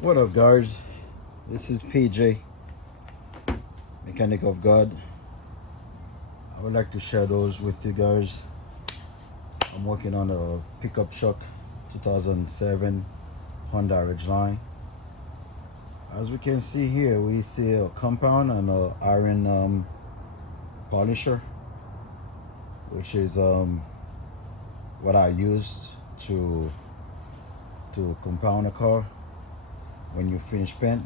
What up, guys? This is PJ, Mechanic of God. I would like to share those with you guys. I'm working on a pickup truck, 2007 Honda Ridgeline. As we can see here, we see a compound and a iron polisher, which is what I use to compound a car. When you finish paint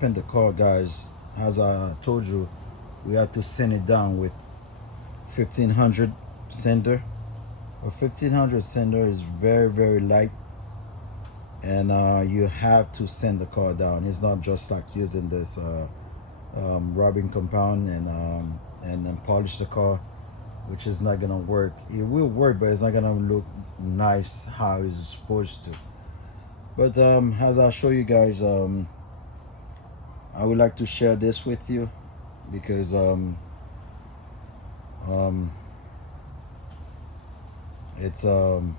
the car, guys, as I told you, we have to sand it down with 1500 sander. A 1500 sander is very light, and you have to sand the car down. It's not just like using this rubbing compound and then polish the car, which is not gonna work. It will work, but it's not gonna look nice how it's supposed to. But as I show you guys, I would like to share this with you because it's an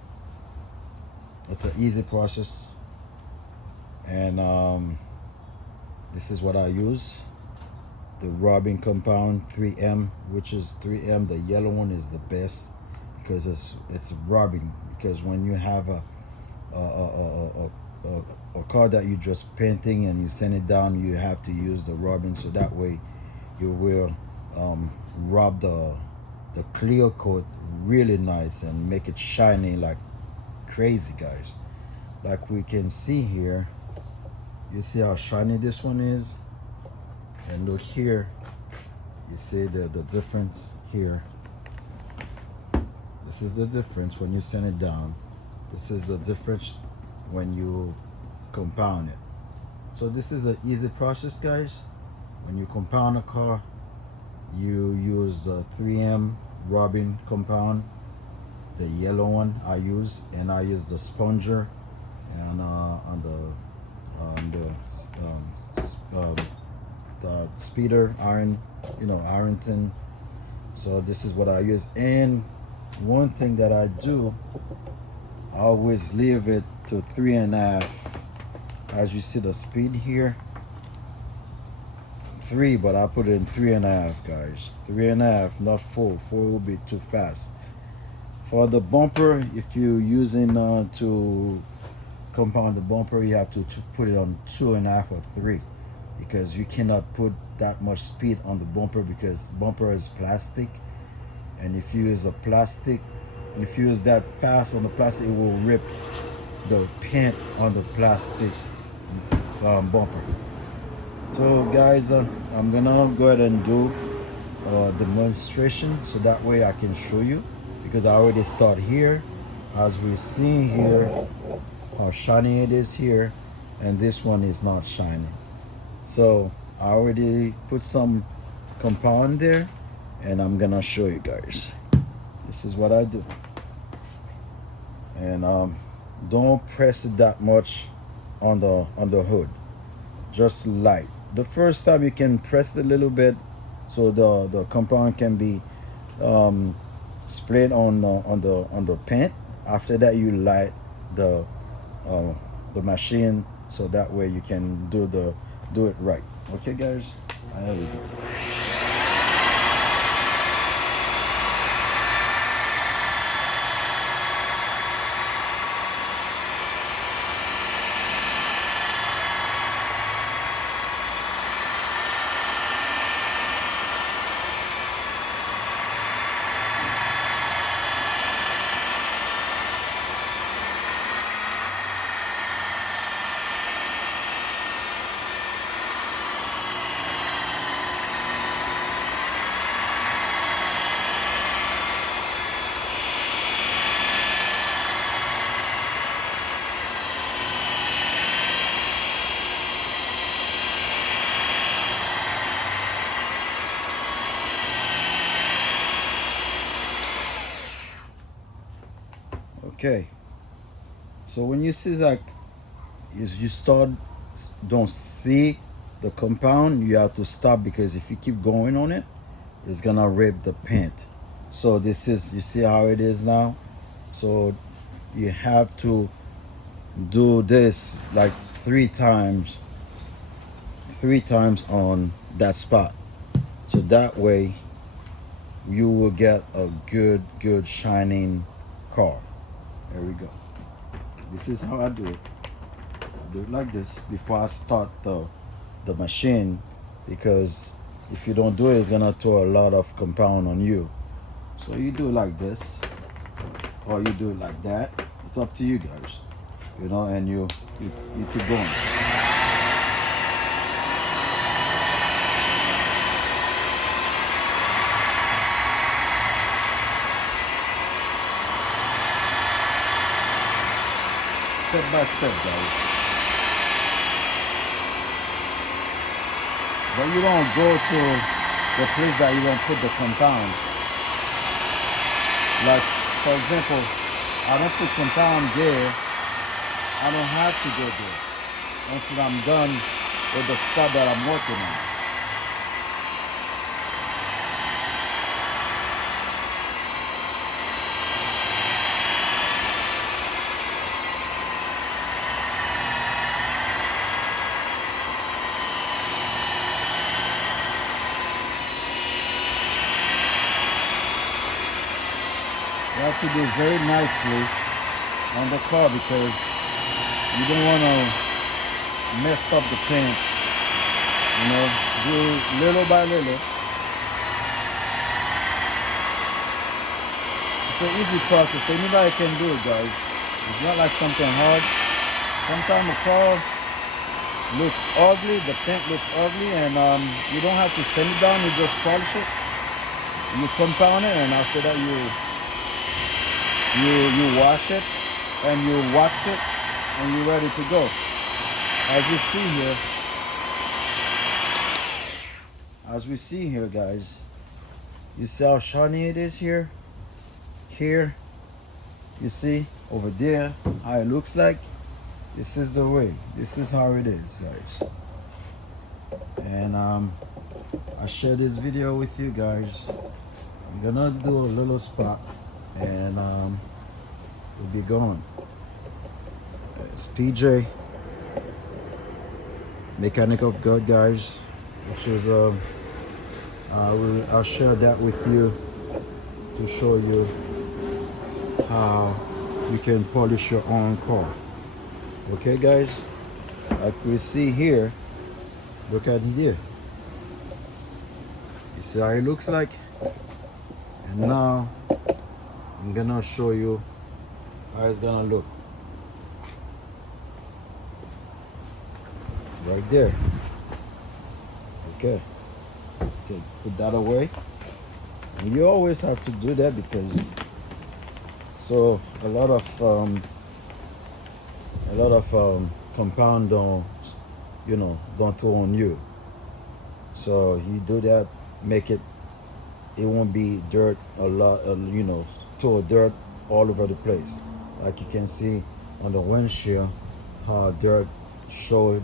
easy process, and this is what I use: the rubbing compound 3M, which is 3M. The yellow one is the best because it's rubbing. Because when you have a car that you just painting and you sand it down, you have to use the rubbing, so that way you will rub the clear coat really nice and make it shiny like crazy, guys. Like we can see here, you see how shiny this one is, and look here, you see the difference here. This is the difference when you sand it down. This is the difference when you compound it. So this is an easy process, guys. When you compound a car, you use the 3M rubbing compound, the yellow one I use, and I use the sponger and on the speeder iron, Ironton. So this is what I use. And one thing that I do, I always leave it to 3.5. As you see the speed here, 3, but I put it in 3.5, guys. 3.5, not 4. 4 will be too fast. For the bumper, if you're using to compound the bumper, you have to put it on 2.5 or 3, because you cannot put that much speed on the bumper because bumper is plastic, and if you use that fast on the plastic, it will rip the paint on the plastic bumper. So guys, I'm gonna go ahead and do a demonstration so that way I can show you, because I already start here. As we see here how shiny it is here, and this one is not shiny. So I already put some compound there, and I'm gonna show you guys. This is what I do. And don't press it that much on the hood, just light. The first time you can press it a little bit so the compound can be sprayed on the paint. After that, you light the machine, so that way you can do it right. Okay, guys, there we go. Okay, so when you see like you start don't see the compound, you have to stop, because if you keep going on it, it's gonna rip the paint. So this is, you see how it is now. So you have to do this like three times on that spot. So that way you will get a good shining car. There we go. This is how I do it. I do it like this before I start the machine, because if you don't do it, it's gonna throw a lot of compound on you. So you do it like this, or you do it like that. It's up to you guys, you know, and you keep going. Step by step, guys. But you don't go to the place that you don't put the compound. Like, for example, I don't put compound there. I don't have to go there until I'm done with the spot that I'm working on. You have to do very nicely on the car, because you don't want to mess up the paint. You know, do little by little. It's an easy process. Anybody can do it, guys. It's not like something hard. Sometimes a car looks ugly, the paint looks ugly, and you don't have to sand it down. You just polish it. You compound it, and after that you wash it and you wax it, and you're ready to go. As we see here, guys, you see how shiny it is here. Here, you see over there how it looks like. This is the way. This is how it is, guys. And I share this video with you guys. I'm gonna do a little spot, and we'll be going. It's PJ, Mechanic of God, guys, which is I'll share that with you to show you how you can polish your own car. Okay, guys, like we see here, look at here. You see how it looks like? And now I'm gonna show you how it's gonna look. Right there. Okay. Okay, put that away. And you always have to do that, because so a lot of compound don't throw on you. So you do that, make it won't be dirt a lot, throw dirt all over the place. Like you can see on the windshield, how dirt showed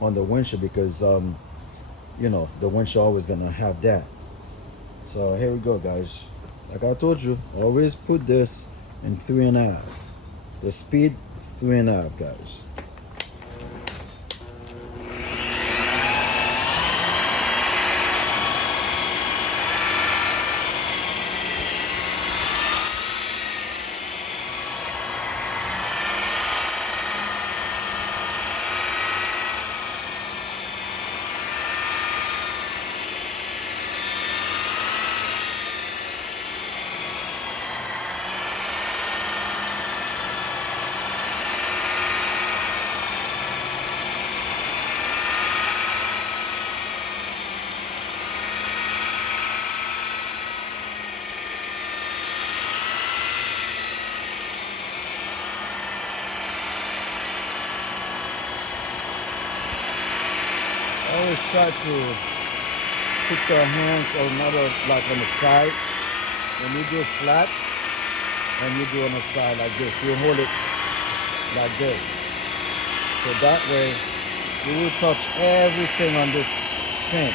on the windshield, because the windshield always gonna have that. So here we go, guys. Like I told you, always put this in 3.5. The speed is 3.5, guys. Always try to put your hands or another, like on the side. When you do flat and you do on the side like this, you hold it like this. So that way you will touch everything on this paint,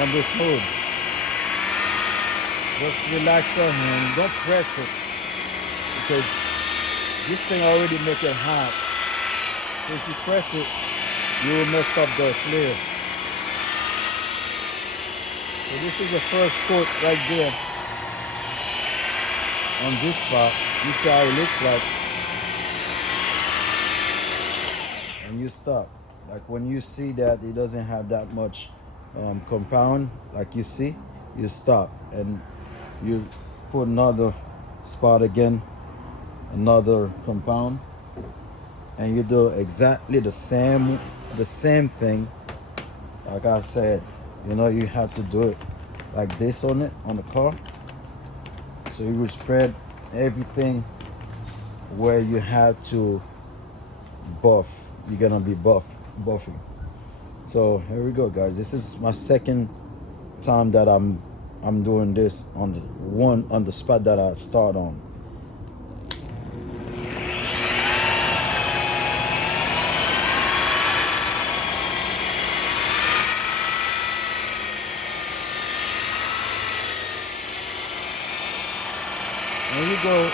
on this hood. Just relax your hand, don't press it, because this thing already make it hot. So if you press it, you will mess up the clear. So this is the first coat right there on this spot. You see how it looks like. And you stop. Like when you see that it doesn't have that much compound, like you see, you stop and you put another spot again, another compound, and you do exactly the same thing. Like I said, you know, you have to do it like this on it, on the car. So you will spread everything where you have to buff. You're gonna be buffing. So here we go, guys. This is my second time that I'm doing this on the spot that I start on. When you go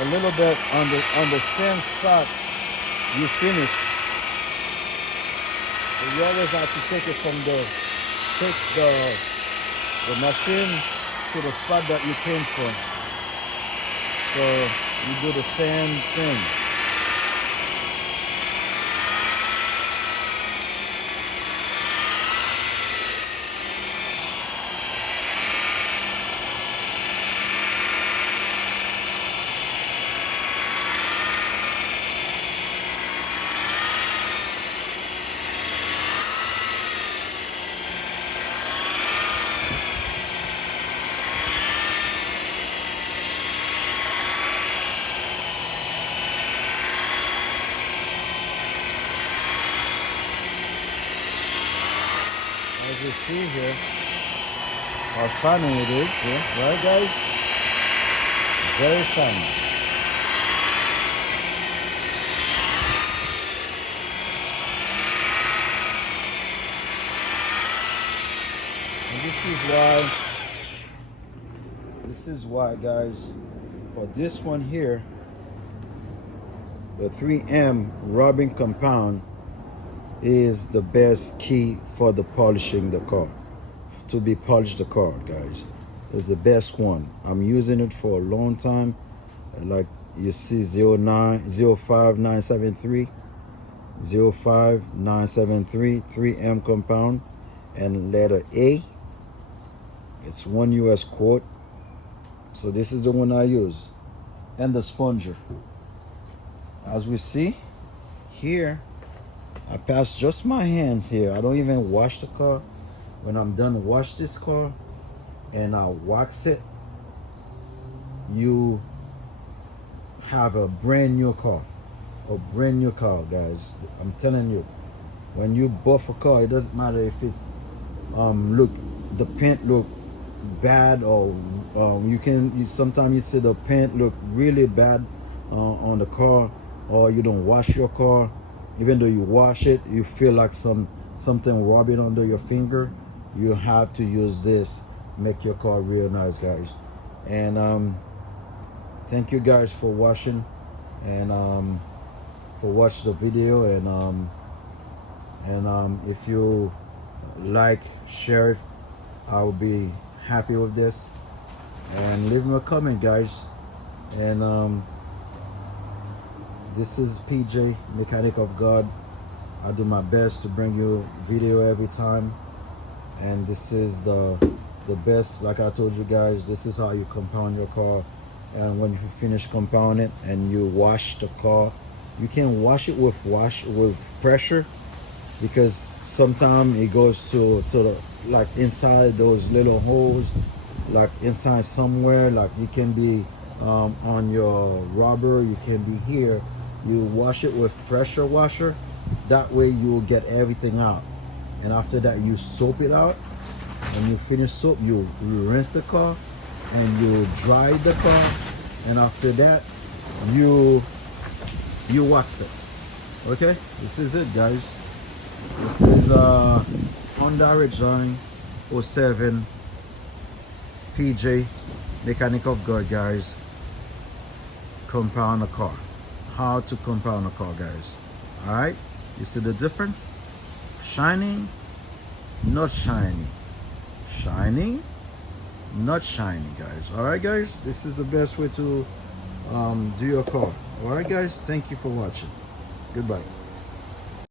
a little bit on the same spot you finish, you always have to take it from the machine to the spot that you came from. So you do the same thing. As you see here, how shiny it is, yeah? Right guys? Very shiny. And this is why guys, for this one here, the 3M rubbing compound is the best key for the polishing the car. To be polished the car, guys. It's the best one. I'm using it for a long time. Like you see 05973, 05973, 3M compound, and letter A. It's one US quote. So this is the one I use. And the sponger. As we see here, I pass just my hands here. I don't even wash the car. When I'm done to wash this car and I wax it, you have a brand new car. A brand new car, guys. I'm telling you. When you buff a car, it doesn't matter if it's the paint look bad, or sometimes you see the paint look really bad on the car, or you don't wash your car. Even though you wash it, you feel like something rubbing under your finger. You have to use this, make your car real nice, guys. And thank you guys for watching, and for watch the video, and if you like, share it, I will be happy with this. And leave me a comment, guys. And this is PJ, Mechanic of God. I do my best to bring you video every time, and this is the best. Like I told you guys, this is how you compound your car. And when you finish compounding and you wash the car, you can wash it with pressure, because sometimes it goes to the, like inside those little holes, like inside somewhere, like you can be on your rubber, you can be here. You wash it with pressure washer. That way you will get everything out. And after that, you soap it out. When you finish soap, you rinse the car and you dry the car. And after that, you wax it. Okay, this is it, guys. This is Honda Ridgeline 07 PJ, Mechanic of God, guys. Compound a car. How to compound a car, guys. All right, you see the difference? Shiny, not shiny. Shiny, not shiny, guys. All right, guys, this is the best way to do your car. All right, guys, thank you for watching. Goodbye.